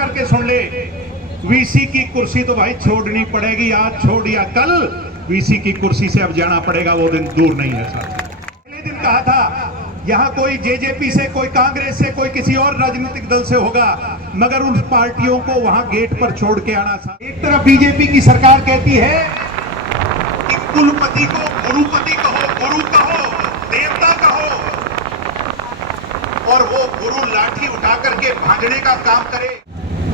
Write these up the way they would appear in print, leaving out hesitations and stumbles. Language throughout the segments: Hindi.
करके सुन ले, वीसी की कुर्सी तो भाई छोड़नी पड़ेगी, आज छोड़ या कल वीसी की कुर्सी से अब जाना पड़ेगा, वो दिन दूर नहीं है साहब। पहले दिन कहा था यहाँ कोई जेजेपी से, कोई कांग्रेस से, कोई किसी और राजनीतिक दल से होगा, मगर उन पार्टियों को वहां गेट पर छोड़ के आना था। एक तरफ बीजेपी की सरकार कहती है कि कुलपति को गुरुपति कहो, गुरु कहो, देवता कहो, और वो गुरु लाठी उठा करके भांजने का काम करे।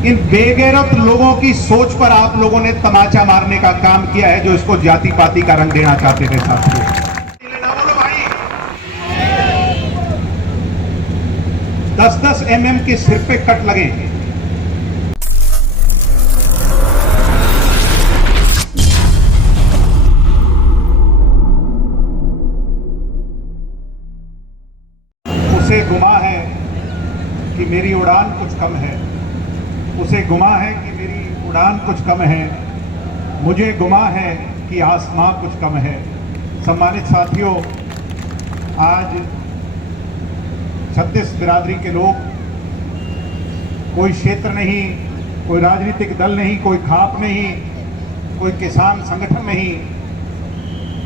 इन बेगैरत लोगों की सोच पर आप लोगों ने तमाचा मारने का काम किया है, जो इसको जाति पाति का रंग देना चाहते थे साथियों। 10-10 mm के सिर पे कट लगे। उसे गुमा है कि मेरी उड़ान कुछ कम है, उसे गुमा है कि मेरी उड़ान कुछ कम है, मुझे गुमा है कि आसमां कुछ कम है। सम्मानित साथियों, आज 36 बिरादरी के लोग, कोई क्षेत्र नहीं, कोई राजनीतिक दल नहीं, कोई खाप नहीं, कोई किसान संगठन नहीं,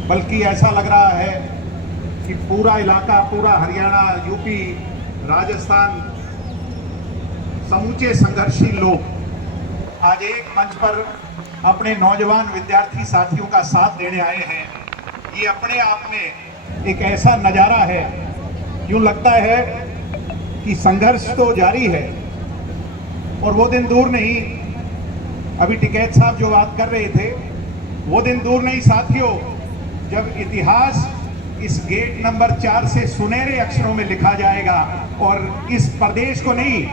बल्कि ऐसा लग रहा है कि पूरा इलाका, पूरा हरियाणा, यूपी, राजस्थान, समूचे संघर्षशील लोग आज एक मंच पर अपने नौजवान विद्यार्थी साथियों का साथ देने आए हैं। ये अपने आप में एक ऐसा नजारा है, यूं लगता है कि संघर्ष तो जारी है और वो दिन दूर नहीं। अभी टिकैत साहब जो बात कर रहे थे, वो दिन दूर नहीं साथियों, जब इतिहास इस गेट नंबर 4 से सुनहरे अक्षरों में लिखा जाएगा और इस प्रदेश को नहीं,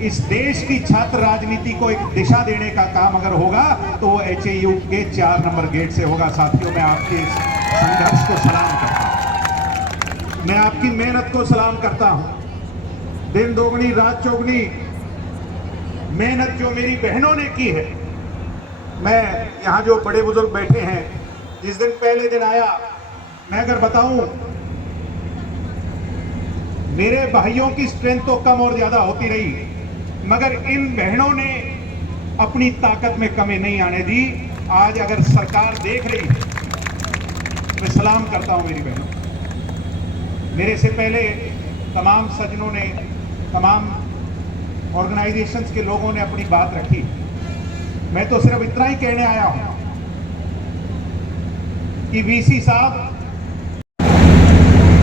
इस देश की छात्र राजनीति को एक दिशा देने का काम अगर होगा तो वो HAU के 4 नंबर गेट से होगा। साथियों, मैं आपके इस संघर्ष को सलाम करता हूं, मैं आपकी मेहनत को सलाम करता हूं। दिन दोगुनी रात चौगुनी मेहनत जो मेरी बहनों ने की है। मैं यहाँ जो बड़े बुजुर्ग बैठे हैं, जिस दिन पहले दिन आया, मैं अगर बताऊं, मेरे भाइयों की स्ट्रेंथ तो कम और ज्यादा होती रही, मगर इन बहनों ने अपनी ताकत में कमी नहीं आने दी। आज अगर सरकार देख रही, मैं सलाम करता हूं मेरी बहनों। मेरे से पहले तमाम सज्जनों ने, तमाम ऑर्गेनाइजेशंस के लोगों ने अपनी बात रखी। मैं तो सिर्फ इतना ही कहने आया हूं कि वीसी साहब,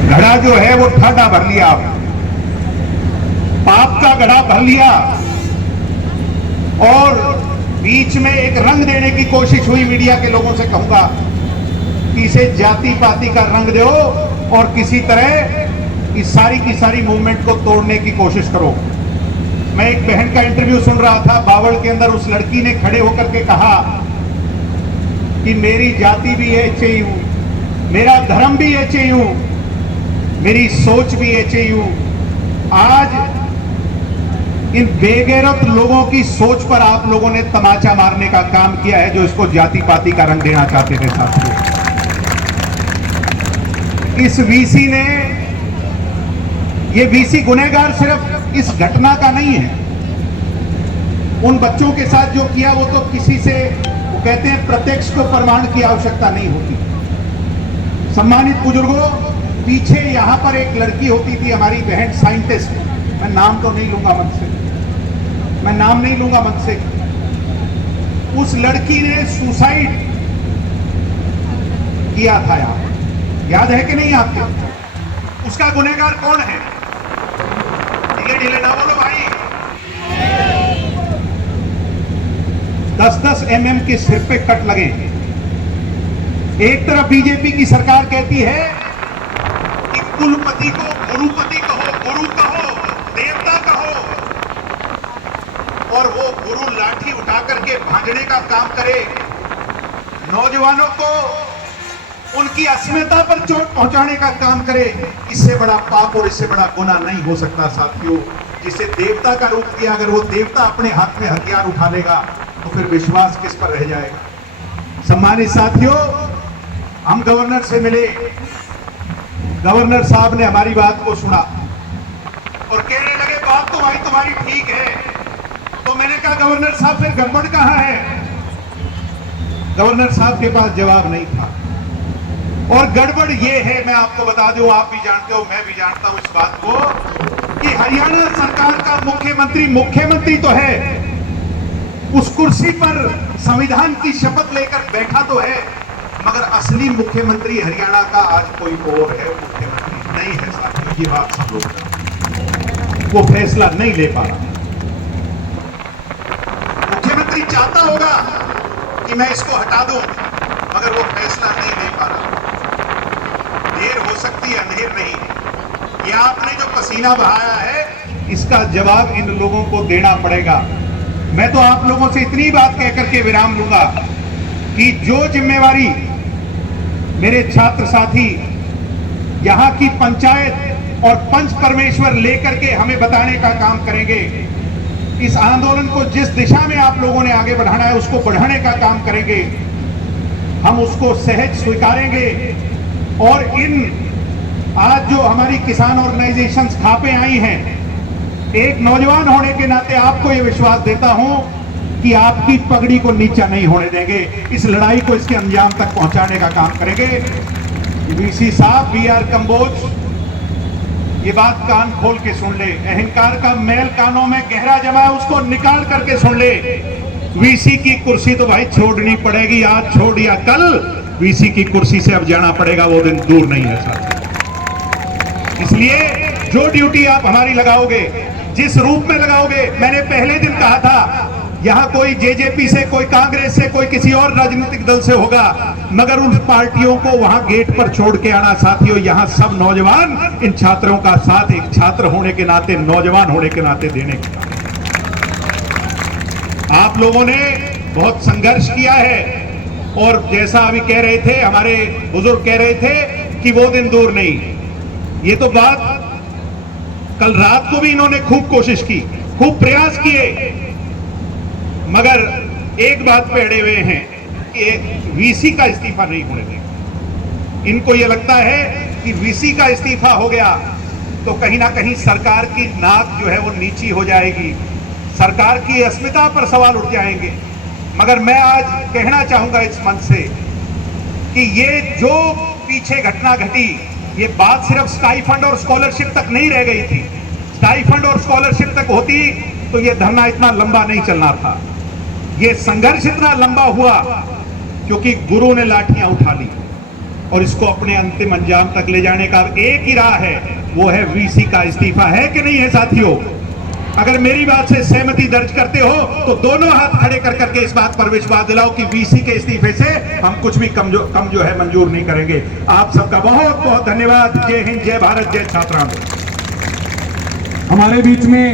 घड़ा जो है वो ठाडा भर लिया, आप पाप का घड़ा भर लिया और बीच में एक रंग देने की कोशिश हुई। मीडिया के लोगों से कहूंगा कि इसे जाति पाति का रंग दो और किसी तरह इस सारी की सारी मूवमेंट को तोड़ने की कोशिश करो। मैं एक बहन का इंटरव्यू सुन रहा था, बावल के अंदर उस लड़की ने खड़े होकर के कहा कि मेरी जाति भी HAU, मेरा धर्म भी HAU, मेरी सोच भी HAU। आज इन बेगैरत लोगों की सोच पर आप लोगों ने तमाचा मारने का काम किया है, जो इसको जाति पाति का रंग देना चाहते थे साथियों। इस वीसी ने, ये वीसी गुनहगार सिर्फ इस घटना का नहीं है, उन बच्चों के साथ जो किया वो तो किसी से, वो कहते हैं प्रत्यक्ष को प्रमाण की आवश्यकता नहीं होती। सम्मानित बुजुर्गों, पीछे यहां पर एक लड़की होती थी, हमारी बहन साइंटिस्ट, मैं नाम तो नहीं लूंगा मन से, मैं नाम नहीं लूंगा मन से। उस लड़की ने सुसाइड किया था, याद है कि नहीं आपको? उसका गुनहगार कौन है? ढीले ढीले ना बोलो भाई। 10-10 mm के सिर पे कट लगे। एक तरफ बीजेपी की सरकार कहती है कि कुलपति को गुरुपति कहो, गुरु कहो, देवता कहो, और वो गुरु लाठी उठा करके भांजने का काम करे, नौजवानों को उनकी अस्मिता पर चोट पहुंचाने का काम करे। इससे बड़ा पाप और इससे बड़ा गुनाह नहीं हो सकता साथियों। जिसे देवता का रूप दिया, अगर वो देवता अपने हाथ में हथियार उठा लेगा तो फिर विश्वास किस पर रह जाएगा। सम्मानित साथियों, हम गवर्नर से मिले, गवर्नर साहब ने हमारी बात को सुना और कहने लगे बात तो भाई तुम्हारी ठीक है। तो मैंने कहा गवर्नर साहब फिर गड़बड़ कहां है? गवर्नर साहब के पास जवाब नहीं था। और गड़बड़ ये है, मैं आपको बता दूं, आप भी जानते हो, मैं भी जानता हूं इस बात को, कि हरियाणा सरकार का मुख्यमंत्री तो है, उस कुर्सी पर संविधान की शपथ लेकर बैठा तो है, मगर असली मुख्यमंत्री हरियाणा का आज कोई और है, मुख्यमंत्री नहीं है साथियों। ये बात सब लोग जानते हैं। वो फैसला नहीं ले पा रहा। मुख्यमंत्री चाहता होगा कि मैं इसको हटा दूं, मगर वो फैसला नहीं ले पा रहा। देर हो सकती है, अंधेर नहीं। ये आपने जो पसीना बहाया है, इसका जवाब इन लोगों को देना पड़ेगा। मैं तो आप लोगों से इतनी बात कहकर के विराम लूंगा कि जो जिम्मेवारी मेरे छात्र साथी यहां की पंचायत और पंच परमेश्वर लेकर के हमें बताने का काम करेंगे, इस आंदोलन को जिस दिशा में आप लोगों ने आगे बढ़ाना है उसको बढ़ाने का काम करेंगे, हम उसको सहज स्वीकारेंगे। और इन आज जो हमारी किसान ऑर्गेनाइजेशंस खापे आई हैं, एक नौजवान होने के नाते आपको यह विश्वास देता हूं कि आपकी पगड़ी को नीचा नहीं होने देंगे। इस लड़ाई को इसके अंजाम तक पहुंचाने का काम करेंगे। वीसी साहब, बी आर कंबोज, ये बात कान खोल के सुन ले। अहंकार का मैल कानों में गहरा जमा है, उसको निकाल करके सुन ले। वीसी की कुर्सी तो भाई छोड़नी पड़ेगी, आज छोड़ या कल वीसी की कुर्सी से अब जाना पड़ेगा, वो दिन दूर नहीं है साहब। इसलिए जो ड्यूटी आप हमारी लगाओगे, जिस रूप में लगाओगे, मैंने पहले दिन कहा था, यहां कोई जेजेपी से, कोई कांग्रेस से, कोई किसी और राजनीतिक दल से होगा, मगर उन पार्टियों को वहां गेट पर छोड़ के आना साथियों। यहां सब नौजवान इन छात्रों का साथ एक छात्र होने के नाते, नौजवान होने के नाते देने का। आप लोगों ने बहुत संघर्ष किया है, और जैसा अभी कह रहे थे, हमारे बुजुर्ग कह रहे थे कि वो दिन दूर नहीं। ये तो बात कल रात को भी इन्होंने खूब कोशिश की, खूब प्रयास किए, मगर एक बात पे अड़े हुए हैं कि वीसी का इस्तीफा नहीं होने देंगे। इनको यह लगता है कि वीसी का इस्तीफा हो गया तो कहीं ना कहीं सरकार की नाक जो है वो नीची हो जाएगी, सरकार की अस्मिता पर सवाल उठ जाएंगे। मगर मैं आज कहना चाहूंगा इस मंच से कि ये जो पीछे घटना घटी, ये बात सिर्फ स्टाइफंड और स्कॉलरशिप तक नहीं रह गई थी। स्टाइफंड और स्कॉलरशिप तक होती तो ये धरना इतना लंबा नहीं चलना था। ये संघर्ष इतना लंबा हुआ क्योंकि गुरु ने लाठियां उठा ली, और इसको अपने अंतिम अंजाम तक ले जाने का एक ही राह है, वो है वीसी का इस्तीफा। है कि नहीं है साथियों? अगर मेरी बात से सहमति दर्ज करते हो तो दोनों हाथ खड़े कर करके इस बात पर विश्वास दिलाओ कि वीसी के इस्तीफे से हम कुछ भी कम जो है मंजूर नहीं करेंगे। आप सबका बहुत बहुत धन्यवाद। जय हिंद, जय भारत, जय छात्र आंदोलन। हमारे बीच में